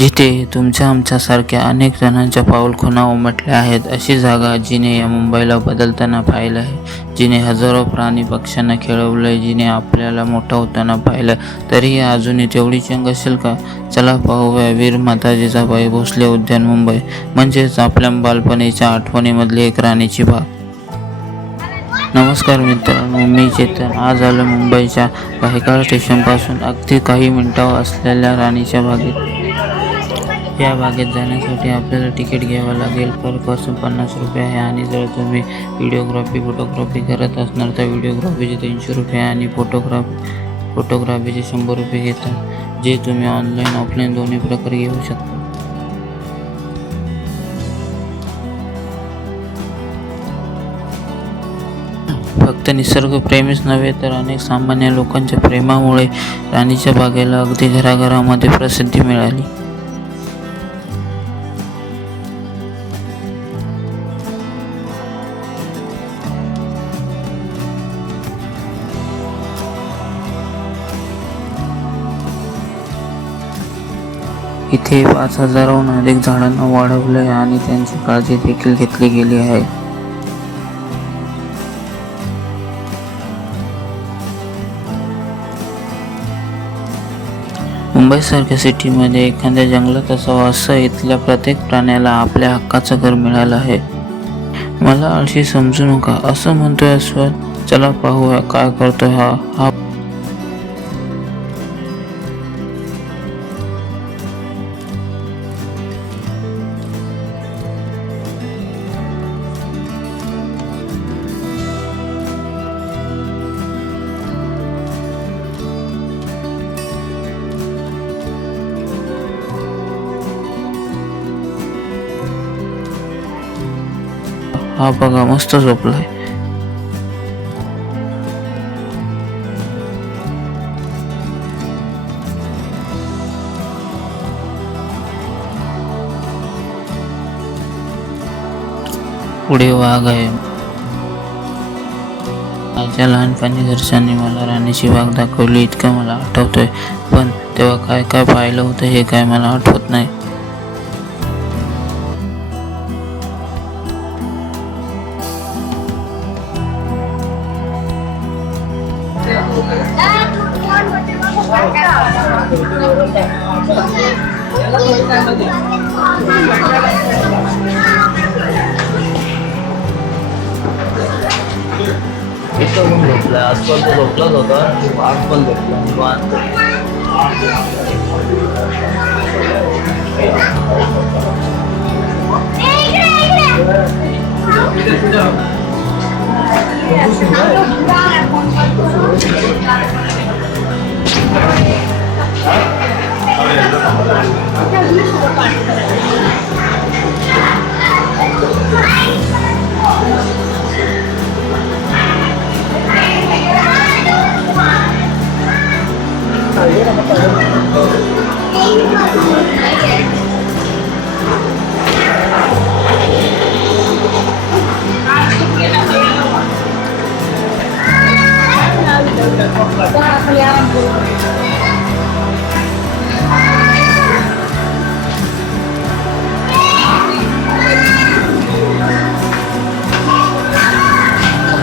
जिथे तुमच्या आमच्यासारख्या अनेक जणांच्या पाऊलखुणा उमटल्या आहेत, अशी जागा जिने या मुंबईला बदलताना पाहिलं आहे, जिने हजारो प्राणी पक्ष्यांना खेळवलंय, जिने आपल्याला मोठा होताना पाहिलं, तरीही अजूनही तेवढी चंग असेल का? चला पाहूया वीर माता जिजाबाई भोसले उद्यान मुंबई, म्हणजेच आपल्या बालपणीच्या आठवणीमधली एक राणीची बाग. नमस्कार मित्रांनो, मी चेतन. आज आलो मुंबईच्या भायखळा स्टेशनपासून अगदी काही मिनिटांवर असलेल्या राणीच्या बागेत. या बागेत जाण्यासाठी आपल्याला तिकीट घ्यावं लागेल. पर पर्सन 50 रुपये आहे आणि जर तुम्ही फोटोग्राफी करत असणार तर व्हिडिओग्राफीचे 300 रुपये आणि फोटोग्राफीचे 100 रुपये घेतात, जे तुम्ही ऑनलाईन ऑफलाईन दोन्ही प्रकारे घेऊ शकता. फक्त निसर्गप्रेमीच नव्हे तर अनेक सामान्य लोकांच्या प्रेमामुळे राणीच्या बागेला अगदी घराघरामध्ये प्रसिद्धी मिळाली. इथे 5000हून अधिक झाडांना वाढवले आणि त्यांची काळजी देखील घेतली गेली आहे. मुंबईसारख्या सिटीमध्ये एखाद्या जंगलात असावं असं इथल्या प्रत्येक प्राण्याला आपल्या हक्काचं घर मिळालं आहे. मला आळशी समजू नका असं म्हणतोय अस्वल. चला पाहूया काय करतोय हा बघा मस्त झोपलाय. पुढे वाघ आहे. माझ्या लहानपणी घरच्यांनी मला राणीची बाग दाखवली इतकं मला आठवतंय, पण तेव्हा काय काय पाहिलं होतं हे काय मला आठवत नाही. इथं झोपलाय, आजकाल तो झोपलाच होता, वाघ पण झोपला निवांत.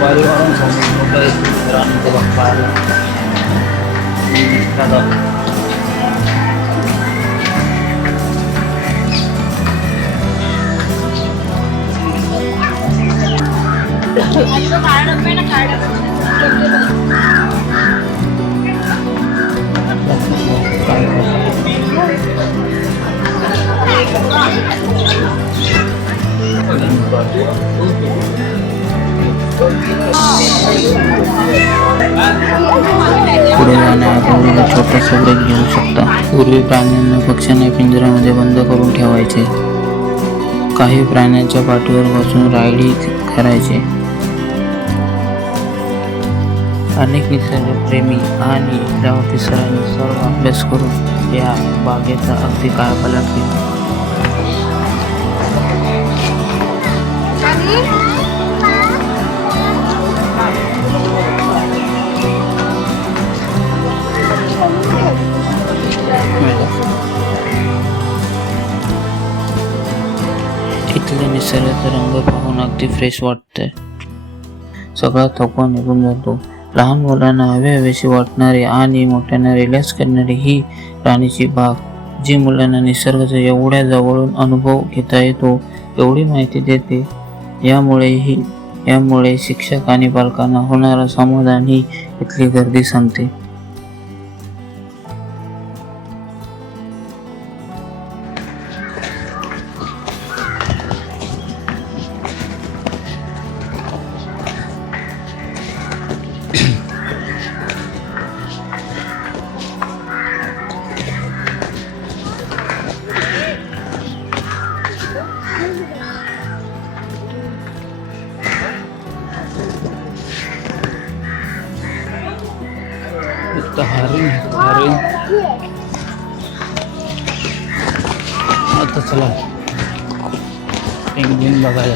परिवारानं समोर मोठं राणीचं बाग पाहायला पुढे जाण्याअगोदर छोटासा ब्रेक घेऊ शकता. पूर्वी प्राण्यांना पक्ष्यांना पिंजऱ्यामध्ये बंद करून ठेवायचे. काही प्राण्यांच्या पाठीवर बसून राईडही करायचे. अनेक निसर्गप्रेमी आणि इथल्या ऑफिसरांनी सर्व अभ्यास करून या बागेचा अगदी कायापालट केला. इथले निसर्गाचा रंग पाहून अगदी फ्रेश वाटतंय. सगळा थकवा निघून जातो. लहान मुलांना हवेशी वाटणारी आणि मोठ्यांना रिलॅक्स करणारी ही राणीची बाग, जी मुलांना निसर्गाचा एवढ्या जवळून अनुभव घेता येतो एवढी माहिती देते. यामुळे शिक्षक आणि पालकांना होणारा समाधान ही इथली गर्दी सांगते. हरिण आता चला पेंग्विन बघायला.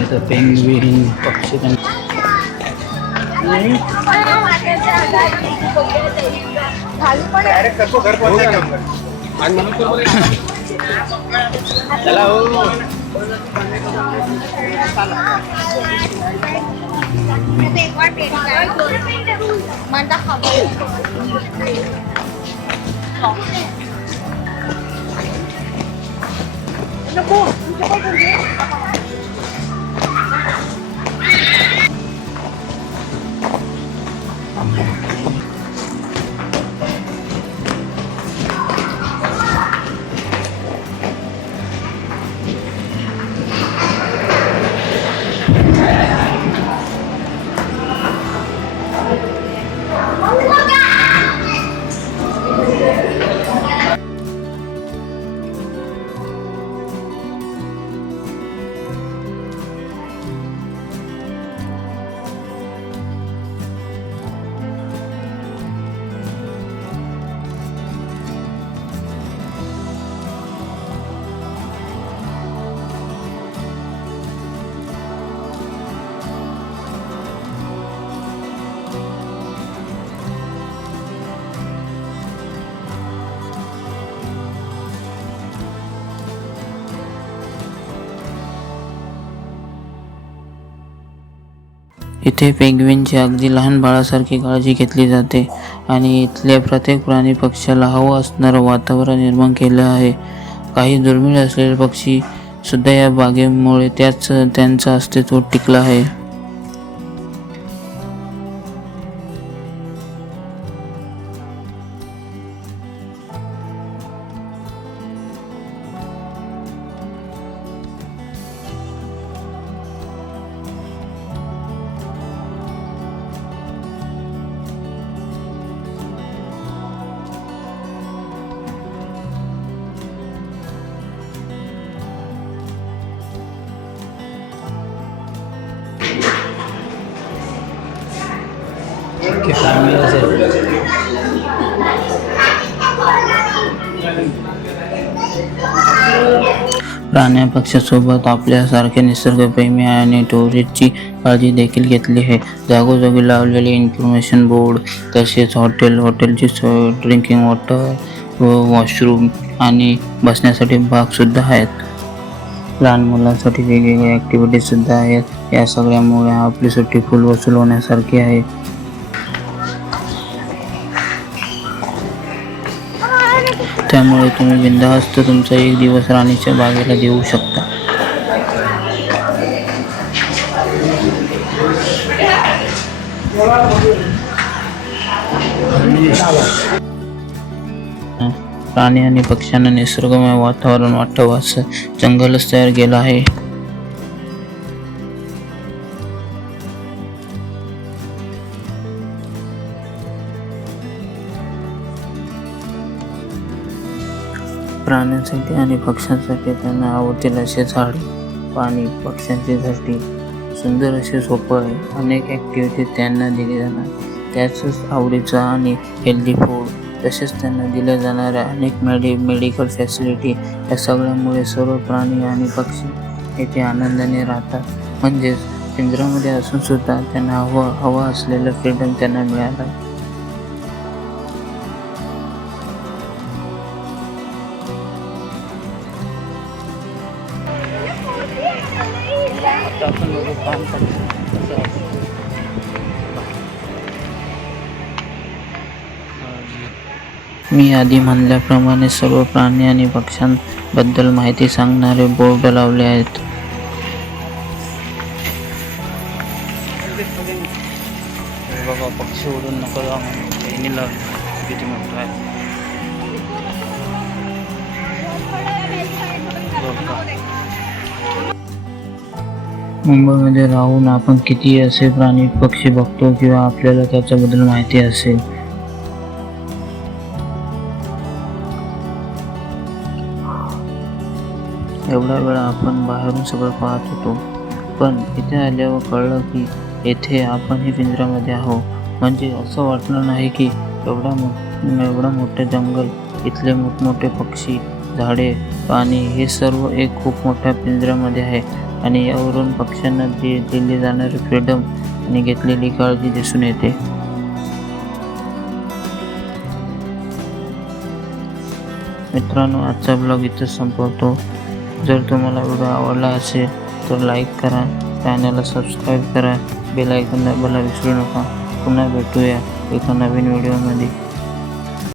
इथं पेंग्विन पक्षी इथे पेंग्विनची अगदी लहान बाळासारखी काळजी घेतली जाते आणि इथल्या प्रत्येक प्राणी पक्ष्याला हवं असणारं वातावरण निर्माण केलं आहे. काही दुर्मिळ असलेले पक्षी सुद्धा या बागेमुळे त्यांचं अस्तित्व टिकलं आहे. प्राण्या पक्ष्यासोबत आपल्यासारखे निसर्गप्रेमी आणि टुरिस्टची काळजी देखील घेतली आहे. जागोजागी लावलेले इन्फॉर्मेशन बोर्ड, तसेच हॉटेलची सोय, ड्रिंकिंग वॉटर, वॉशरूम आणि बसण्यासाठी बाग सुद्धा आहेत. लहान मुलांसाठी वेगवेगळ्या ॲक्टिव्हिटीज सुद्धा आहेत. या सगळ्यामुळे आपली सुट्टी फुल वसूल होण्यासारखी आहे. त्यामुळे तुम्ही बिनधास्त तुमचा एक दिवस राणीच्या बागेला देऊ शकता. प्राणी आणि पक्ष्यांना निसर्गमय वातावरण वाटावं असं जंगलच तयार केलं आहे. प्राण्यांसाठी आणि पक्ष्यांसाठी त्यांना आवडतील असे झाड, पाणी, पक्ष्यांसाठी सुंदर असे झोपळ आहे. अनेक ॲक्टिव्हिटी त्यांना दिली जाणार. त्याच आवडीचं आणि हेल्दी फूड, तसेच त्यांना दिल्या जाणाऱ्या अनेक मेडिकल फॅसिलिटी, या सगळ्यामुळे सर्व प्राणी आणि पक्षी येथे आनंदाने राहतात. म्हणजेच पिंजऱ्यामध्ये असून सुद्धा त्यांना हवा असलेलं फ्रीडम त्यांना मिळालं. मी आधी म्हणल्याप्रमाणे सर्व प्राणी आणि पक्ष्यांबद्दल माहिती सांगणारे बोर्ड लावले आहेत. बघा, पक्षी उडून नको जा म्हणून त्यांनी लावले. किती मोठं आहे. मुंबईमध्ये राहून आपण किती असे प्राणी पक्षी बघतो किंवा आपल्याला त्याच्याबद्दल माहिती असेल. एवढा वेळा आपण बाहेरून सगळं पाहत होतो, पण इथे आल्यावर कळलं की येथे आपणही पिंजऱ्यामध्ये आहोत. म्हणजे असं वाटलं नाही की एवढं मोठे जंगल, इथले मोठमोठे पक्षी, झाडे, पाणी हे सर्व एक खूप मोठ्या पिंजऱ्यामध्ये आहे. आणि यावरून पक्ष्यांना दिली जाणारी फ्रीडम आणि घेतलेली काळजी दिसून येते. मित्रांनो, आजचा ब्लॉग इथेच संपवतो. जर तुम्हाला व्हिडिओ आवडला असेल तर लाईक करा, चॅनलला सबस्क्राईब करा, बेल आयकॉन दाबायला विसरू नका. पुन्हा भेटूया एका नवीन व्हिडिओमध्ये.